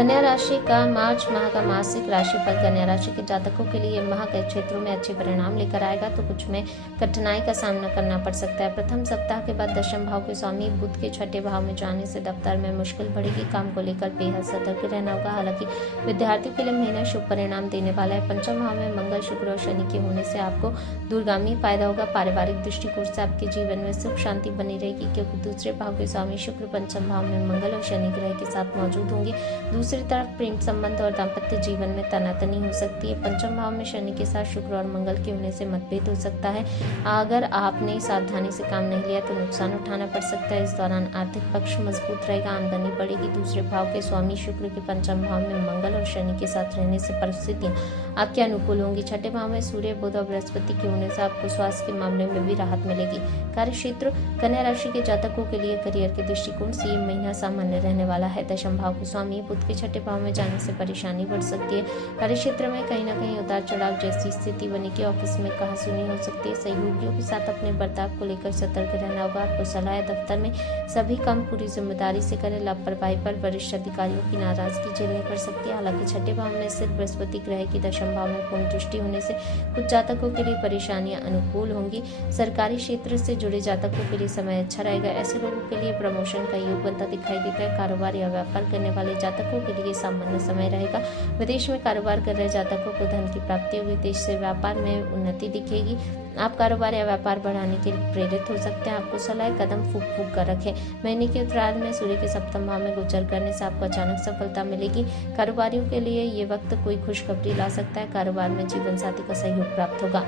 कन्या राशि का मार्च माह का मासिक राशिफल। कन्या राशि के जातकों के लिए माह कई क्षेत्रों में अच्छे परिणाम लेकर आएगा तो कुछ में कठिनाई का सामना करना पड़ सकता है। प्रथम सप्ताह के बाद दशम भाव के स्वामी बुध के छठे भाव में जाने से दफ्तर में मुश्किल बढ़ेगी। काम को लेकर बेहद सतर्क रहना होगा। हालांकि विद्यार्थियों के लिए महीना शुभ परिणाम देने वाला है। पंचम भाव में मंगल, शुक्र और शनि के होने से आपको दूरगामी फायदा होगा। पारिवारिक दृष्टिकोण से आपके जीवन में सुख शांति बनी रहेगी, क्योंकि दूसरे भाव के स्वामी शुक्र पंचम भाव में मंगल और शनि ग्रह के साथ मौजूद होंगे। दूसरी तरफ प्रेम संबंध और दाम्पत्य जीवन में तनातनी हो सकती है। पंचम भाव में शनि के साथ शुक्र और मंगल के होने से मतभेद हो सकता है। अगर आपने सावधानी से काम नहीं लिया तो नुकसान उठाना पड़ सकता है। इस दौरान आर्थिक पक्ष मजबूत रहेगा, आमदनी बढ़ेगी। दूसरे भाव के स्वामी शुक्र के पंचम भाव में मंगल और शनि के साथ रहने से परिस्थितियां आपके अनुकूल होंगी। छठे भाव में सूर्य, बुध और बृहस्पति के होने से आपको स्वास्थ्य के मामले में भी राहत मिलेगी। कार्य क्षेत्र, कन्या राशि के जातकों के लिए करियर के दृष्टिकोण से ये महीना सामान्य रहने वाला है। दशम भाव के स्वामी बुध के छठे भाव में जाने से परेशानी बढ़ सकती है। कार्य क्षेत्र में कहीं न कहीं उतार चढ़ाव जैसी स्थिति बनेगी। ऑफिस में कहासुनी हो सकती है। सहयोगियों के साथ अपने बर्ताव को लेकर सतर्क रहना होगा। आपको सलाह है दफ्तर में सभी काम पूरी जिम्मेदारी से करें। लापरवाही पर वरिष्ठ अधिकारियों की नाराजगी झेलनी पड़ सकती है। हालांकि छठे भाव में स्थित बृहस्पति ग्रह की दशम भाव में पूर्ण दृष्टि होने से कुछ जातकों के लिए परेशानियां अनुकूल होंगी। सरकारी क्षेत्र से जुड़े जातकों के लिए समय अच्छा रहेगा। ऐसे लोगों के लिए प्रमोशन का योग बनता दिखाई देता है। कारोबार या व्यापार करने वाले जातकों के लिए सामान्य समय रहेगा। विदेश में कारोबार कर रहे जातकों को धन की प्राप्ति होगी। देश से व्यापार में उन्नति दिखेगी। आप कारोबार या व्यापार बढ़ाने के लिए प्रेरित हो सकते हैं। आपको सलाह कदम फूंक फूंक कर रखें। महीने के उत्तरार्ध में सूर्य के सप्तम भाव में गोचर करने से आपको अचानक सफलता मिलेगी। कारोबारियों के लिए ये वक्त कोई खुशखबरी ला सकता है। कारोबार में जीवन साथी का सहयोग प्राप्त होगा।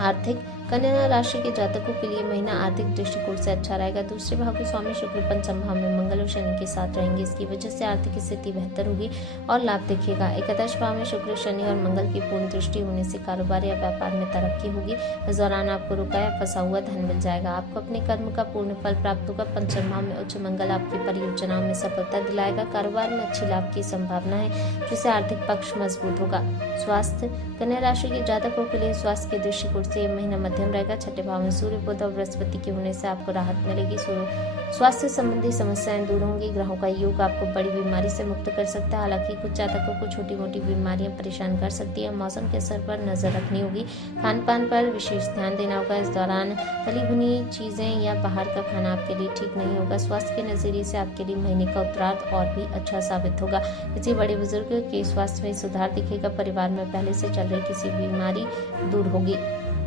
आर्थिक, कन्या राशि के जातकों के लिए महीना आर्थिक दृष्टिकोण से अच्छा रहेगा। दूसरे भाव के स्वामी शुक्र पंचम भाव में मंगल और शनि के साथ रहेंगे। इसकी वजह से आर्थिक स्थिति बेहतर होगी और लाभ दिखेगा। एकादश भाव में शुक्र, शनि और मंगल की पूर्ण दृष्टि होने से कारोबार या व्यापार में तरक्की होगी। इस दौरान आपको रुका या फंसा हुआ धन मिल जाएगा। आपको अपने कर्म का पूर्ण फल प्राप्त होगा। पंचम भाव में उच्च मंगल आपकी परियोजनाओं में सफलता दिलाएगा। कारोबार में अच्छी लाभ की संभावना है, जिससे आर्थिक पक्ष मजबूत होगा। स्वास्थ्य, कन्या राशि के जातकों के लिए स्वास्थ्य के दृष्टिकोण से यह महीना मध्यम रहेगा। छठे भाव में सूर्य, बुध और बृहस्पति के होने से आपको राहत मिलेगी। स्वास्थ्य संबंधी समस्याएं दूर होंगी। ग्रहों का योग आपको बड़ी बीमारी से मुक्त कर सकता है। हालांकि कुछ जातकों को छोटी मोटी बीमारियां परेशान कर सकती है। मौसम के असर पर नजर रखनी होगी। खान पान पर विशेष ध्यान देना होगा। इस दौरान तली भुनी चीजें या बाहर का खाना आपके लिए ठीक नहीं होगा। स्वास्थ्य के नजरिए से आपके लिए महीने का उत्तरार्ध और भी अच्छा साबित होगा। किसी बड़े बुजुर्ग के स्वास्थ्य में सुधार दिखेगा। परिवार में पहले से चल रही किसी बीमारी दूर होगी।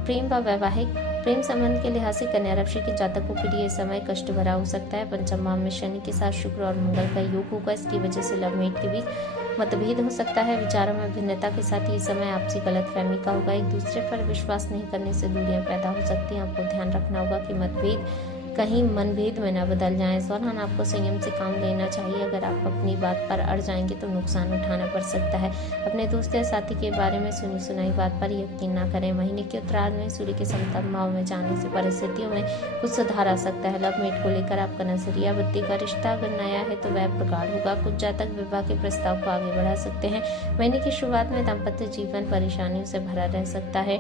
प्रेम व वैवाहिक, प्रेम संबंध के लिहाज से कन्या राशि के जातकों के लिए समय कष्ट भरा हो सकता है। पंचम भाव में शनि के साथ शुक्र और मंगल का योग होगा। इसकी वजह से लवमेट के बीच मतभेद हो सकता है। विचारों में भिन्नता के साथ ये समय आपसी गलतफहमी का होगा। एक दूसरे पर विश्वास नहीं करने से दूरियां पैदा हो सकती हैं। आपको ध्यान रखना होगा कि मतभेद कहीं मनभेद में न बदल जाए। इस दौरान आपको संयम से काम लेना चाहिए। अगर आप अपनी बात पर अड़ जाएंगे तो नुकसान उठाना पड़ सकता है। अपने दोस्त या साथी के बारे में सुनी सुनाई बात पर यकीन न करें। महीने के उत्तरार्ध में सूर्य के सप्तम भाव में जाने से परिस्थितियों में कुछ सुधार आ सकता है। लवमेट को लेकर आपका नजरिया बदली का रिश्ता अगर नया है तो वह प्रगाढ़ होगा। कुछ जातक विवाह के प्रस्ताव को आगे बढ़ा सकते हैं। महीने की शुरुआत में दाम्पत्य जीवन परेशानियों से भरा रह सकता है।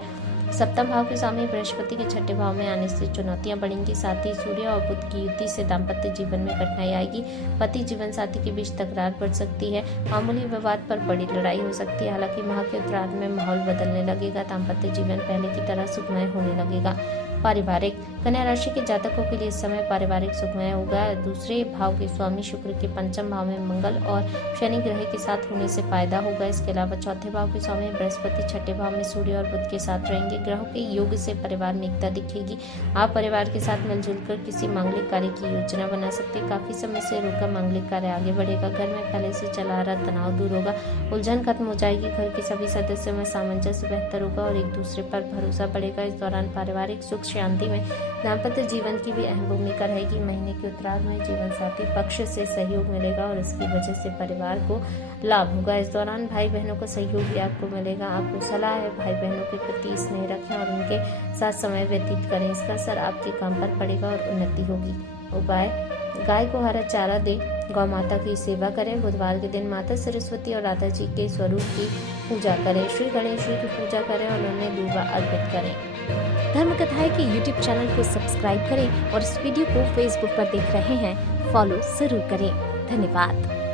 सप्तम भाव के स्वामी बृहस्पति के छठे भाव में आने से चुनौतियां बढ़ेंगी। साथ ही सूर्य और बुध की युति से दाम्पत्य जीवन में कठिनाई आएगी। पति जीवन साथी के बीच तकरार बढ़ सकती है। मामूली विवाद पर बड़ी लड़ाई हो सकती है। हालांकि माह के उत्तरार्ध में माहौल बदलने लगेगा। दाम्पत्य जीवन पहले की तरह सुखमय होने लगेगा। पारिवारिक, कन्या राशि के जातकों के लिए इस समय पारिवारिक सुखमय होगा। दूसरे भाव के स्वामी शुक्र के पंचम भाव में मंगल और शनि ग्रह के साथ होने से फायदा होगा। इसके अलावा चौथे भाव के स्वामी बृहस्पति छठे भाव में सूर्य और बुध के साथ रहेंगे। ग्रहों के योग से परिवार में एकता दिखेगी। आप परिवार के साथ मिलजुल कर किसी मांगलिक कार्य की योजना बना सकते हैं। काफी समय से रुका मांगलिक कार्य आगे बढ़ेगा। घर में पहले से चला रहा तनाव दूर होगा। उलझन खत्म हो जाएगी। घर के सभी सदस्यों में सामंजस्य बेहतर होगा और एक दूसरे पर भरोसा बढ़ेगा। इस दौरान पारिवारिक सुख शांति में दाम्पत्य जीवन की भी अहम भूमिका रहेगी। महीने के उत्तरार्ध में जीवन साथी पक्ष से सहयोग मिलेगा और इसकी वजह से परिवार को लाभ होगा। इस दौरान भाई बहनों का सहयोग भी आपको मिलेगा। आपको सलाह है भाई बहनों के प्रति स्नेह रखें और उनके साथ समय व्यतीत करें। इसका असर आपके काम पर पड़ेगा और उन्नति होगी। उपाय, गाय को हरा चारा दें। गौ माता की सेवा करें। बुधवार के दिन माता सरस्वती और राधा जी के स्वरूप की पूजा करें। श्री गणेश जी की पूजा करें और उन्हें दूबा अर्पित करें। धर्म कथाएं के YouTube चैनल को सब्सक्राइब करें और इस वीडियो को Facebook पर देख रहे हैं फॉलो जरूर करें। धन्यवाद।